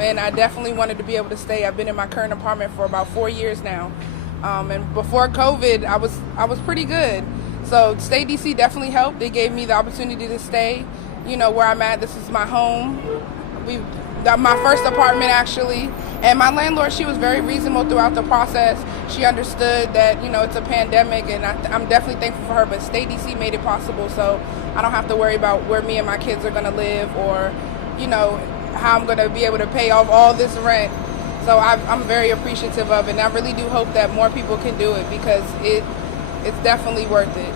and I definitely wanted to be able to stay. I've been in my current apartment for about 4 years now, and before COVID, I was pretty good. So Stay DC definitely helped. They gave me the opportunity to stay, where I'm at. This is my home. My first apartment actually, and my landlord, she was very reasonable throughout the process. She understood that it's a pandemic, and I'm definitely thankful for her. But Stay DC made it possible, so I don't have to worry about where me and my kids are going to live, or how I'm going to be able to pay off all this rent. So I'm very appreciative of it, and I really do hope that more people can do it, because it's definitely worth it.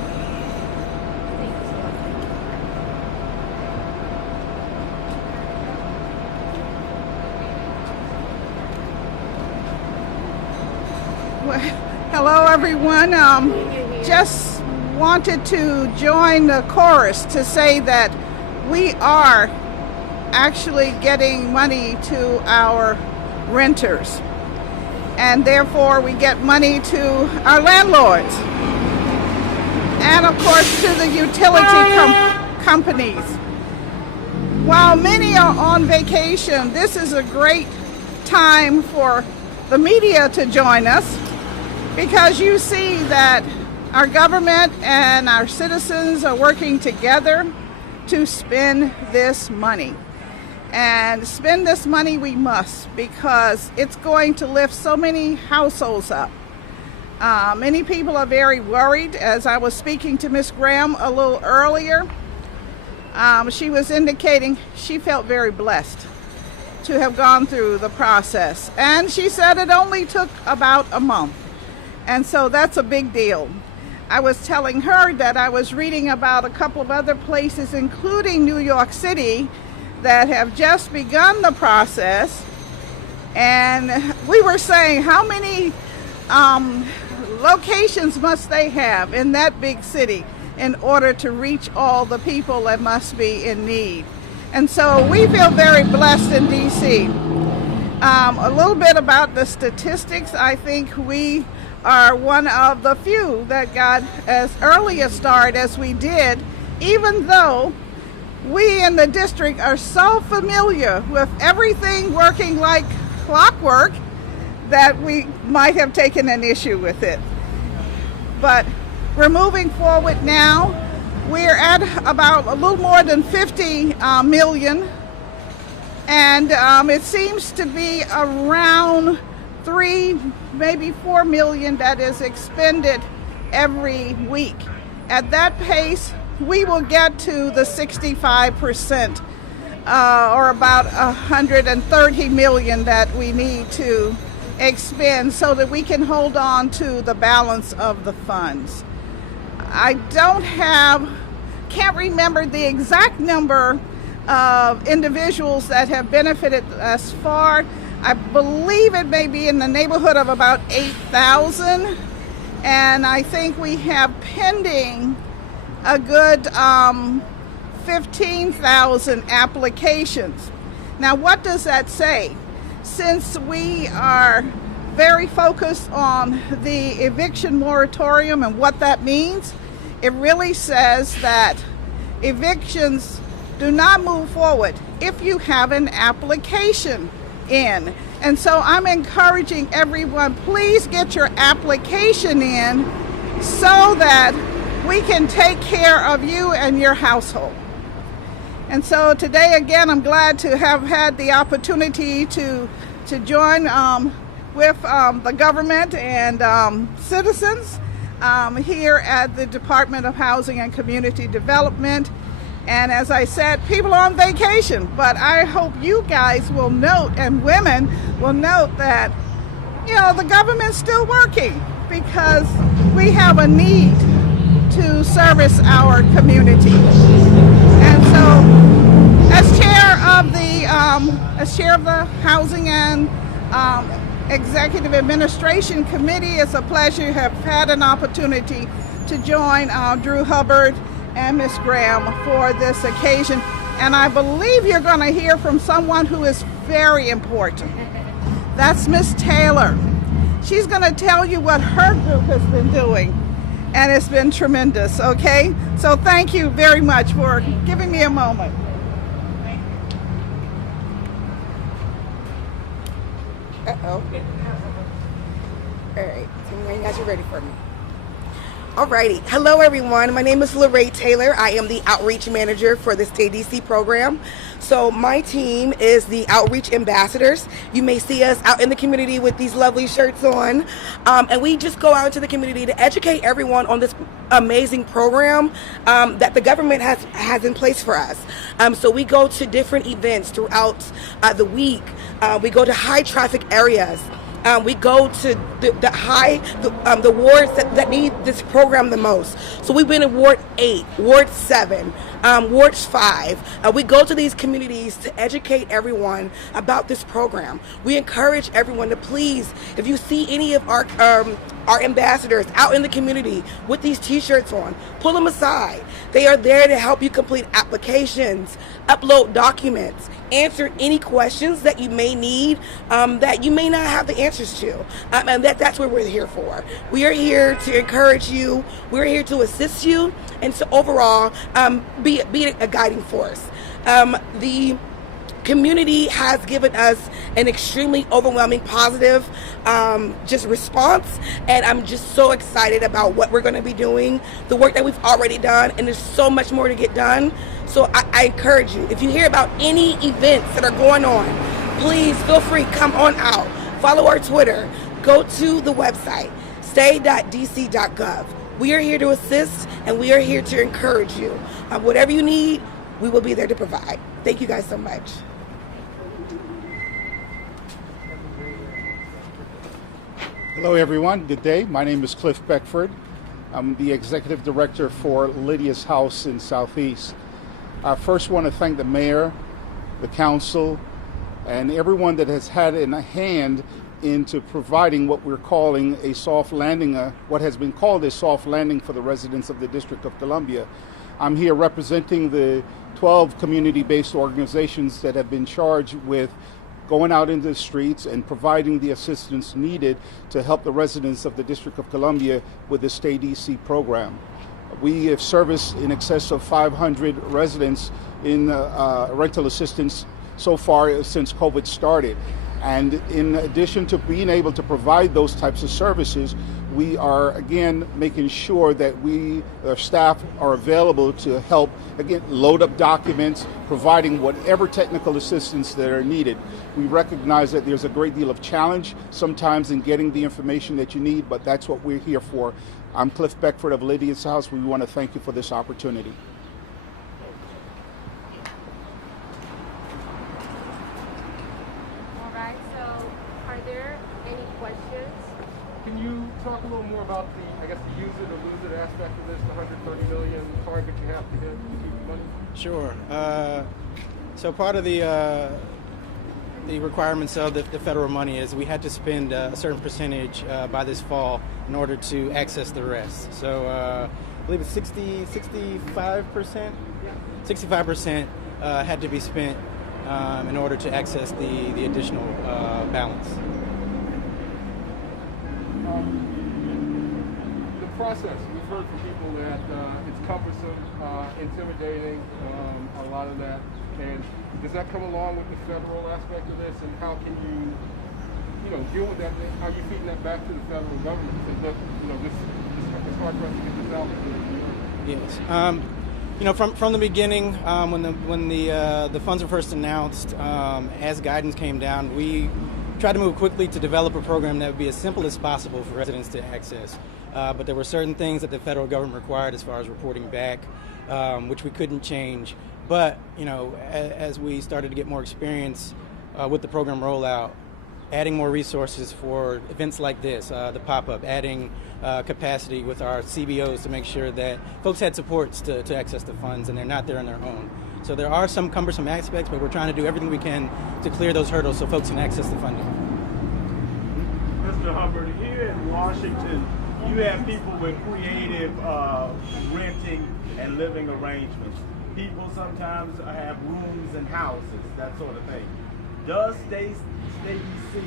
Well, hello everyone. Just wanted to join the chorus to say that we are actually getting money to our renters, and therefore we get money to our landlords, and of course to the utility companies. While many are on vacation, this is a great time for the media to join us, because you see that our government and our citizens are working together to spend this money. And spend this money we must, because it's going to lift so many households up. Many people are very worried. As I was speaking to Ms. Graham a little earlier, she was indicating she felt very blessed to have gone through the process. And she said it only took about a month. And so that's a big deal. I was telling her that I was reading about a couple of other places, including New York City, that have just begun the process. And we were saying, how many locations must they have in that big city in order to reach all the people that must be in need? And so we feel very blessed in DC. A little bit about the statistics. I think we are one of the few that got as early a start as we did, even though we in the district are so familiar with everything working like clockwork that we might have taken an issue with it. But we're moving forward now. We're at about a little more than 50 million, and it seems to be around 3, maybe 4 million that is expended every week. At that pace, we will get to the 65%, or about 130 million that we need to expend so that we can hold on to the balance of the funds. I can't remember the exact number of individuals that have benefited thus far. I believe it may be in the neighborhood of about 8,000, and I think we have pending a good 15,000 applications. Now, what does that say? Since we are very focused on the eviction moratorium and what that means, it really says that evictions do not move forward if you have an application in. And so I'm encouraging everyone, please get your application in so that we can take care of you and your household. And so today, again, I'm glad to have had the opportunity to join with the government and citizens here at the Department of Housing and Community Development. And as I said, people are on vacation, but I hope you guys will note, and women will note, that, the government's still working, because we have a need to service our community. And so, as chair of the Housing and Executive Administration Committee, it's a pleasure to have had an opportunity to join Drew Hubbard and Ms. Graham for this occasion. And I believe you're going to hear from someone who is very important. That's Ms. Taylor. She's going to tell you what her group has been doing, and it's been tremendous, okay? So thank you very much for giving me a moment. Uh-oh. All right. Tell me when you guys are ready for me. Alrighty. Hello, everyone. My name is Lorraine Taylor. I am the outreach manager for the Stay DC program. So my team is the outreach ambassadors. You may see us out in the community with these lovely shirts on. And we just go out into the community to educate everyone on this amazing program that the government has in place for us. So we go to different events throughout the week. We go to high traffic areas. We go to the wards that need this program the most. So we've been in Ward 8, Ward 7, Ward 5. We go to these communities to educate everyone about this program. We encourage everyone to please, if you see any of our ambassadors out in the community with these t-shirts on, pull them aside. They are there to help you complete applications, upload documents, answer any questions that you may need that you may not have the answers to. And that's what we're here for. We are here to encourage you. We're here to assist you and to overall be a guiding force. The community has given us an extremely overwhelming positive just response, and I'm just so excited about what we're going to be doing, the work that we've already done, and there's so much more to get done. So I encourage you, if you hear about any events that are going on, please feel free, come on out, follow our Twitter, go to the website, stay.dc.gov. We are here to assist, and we are here to encourage you. Whatever you need, we will be there to provide. Thank you guys so much. Hello everyone, good day. My name is Cliff Beckford. I'm the Executive Director for Lydia's House in Southeast. I first want to thank the Mayor, the Council, and everyone that has had a hand into providing what we're calling a soft landing, what has been called a soft landing for the residents of the District of Columbia. I'm here representing the 12 community-based organizations that have been charged with going out into the streets and providing the assistance needed to help the residents of the District of Columbia with the Stay DC program. We have serviced in excess of 500 residents in rental assistance so far since COVID started. And in addition to being able to provide those types of services, we are again making sure that our staff are available to help, again, load up documents, providing whatever technical assistance that are needed. We recognize that there's a great deal of challenge sometimes in getting the information that you need, but that's what we're here for. I'm Cliff Beckford of Lydia's House. We want to thank you for this opportunity. Can you talk a little more about the use it or lose it aspect of this, the 130 million target you have to hit to keep the money? Sure. So part of the requirements of the federal money is we had to spend a certain percentage by this fall in order to access the rest. So I believe it's 65%? 65% had to be spent in order to access the additional balance. The process, we've heard from people that it's cumbersome, intimidating, a lot of that. And does that come along with the federal aspect of this? And how can you deal with that? How are you feeding that back to the federal government? Because look, it's hard for us to get this out. Yes. From the beginning, when the funds were first announced, as guidance came down, we tried to move quickly to develop a program that would be as simple as possible for residents to access. But there were certain things that the federal government required as far as reporting back, which we couldn't change. But, as we started to get more experience with the program rollout, adding more resources for events like this, the pop-up, adding capacity with our CBOs to make sure that folks had supports to access the funds and they're not there on their own. So there are some cumbersome aspects, but we're trying to do everything we can to clear those hurdles so folks can access the funding. Mr. Hubbard, here in Washington, you have people with creative renting and living arrangements. People sometimes have rooms and houses, that sort of thing. Does Stay DC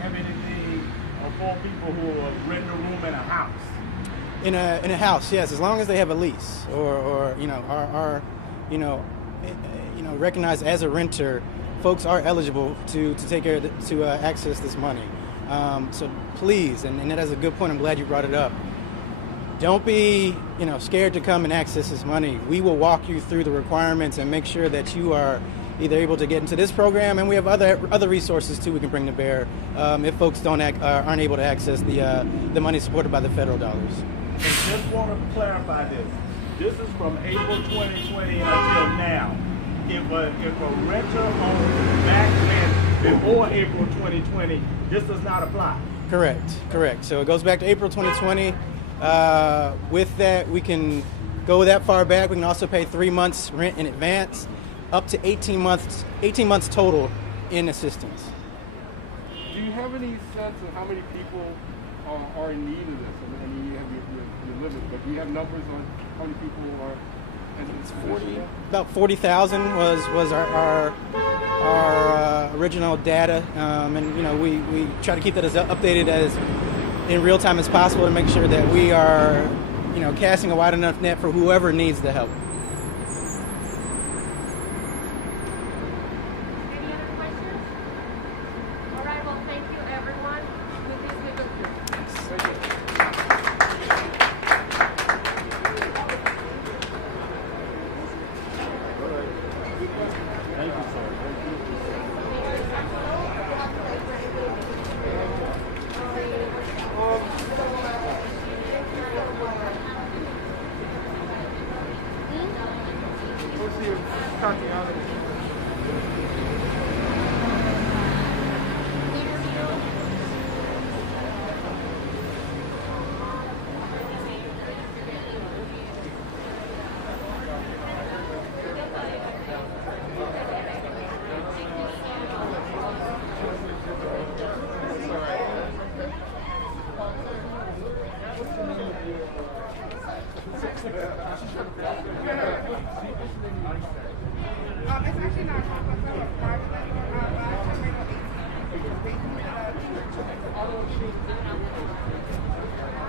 have anything for people who rent a room in a house? In a house, yes, as long as they have a lease or are recognized as a renter folks are eligible to take care of to access this money. So please, and that is a good point. I'm glad you brought it up. Don't be, scared to come and access this money. We will walk you through the requirements and make sure that you are either able to get into this program, and we have other resources too we can bring to bear if folks aren't able to access the money supported by the federal dollars. And just want to clarify this. This is from April 2020 until now. If a renter owned back then, before April 2020, this does not apply. Correct. So it goes back to April 2020. With that, we can go that far back. We can also pay 3 months rent in advance, up to 18 months total in assistance. Do you have any sense of how many people are in need of this? I mean, you have your limits, but do you have numbers on how many people are? It's 40. About 40,000 was our original data, and we try to keep that as updated as in real time as possible to make sure that we are casting a wide enough net for whoever needs the help.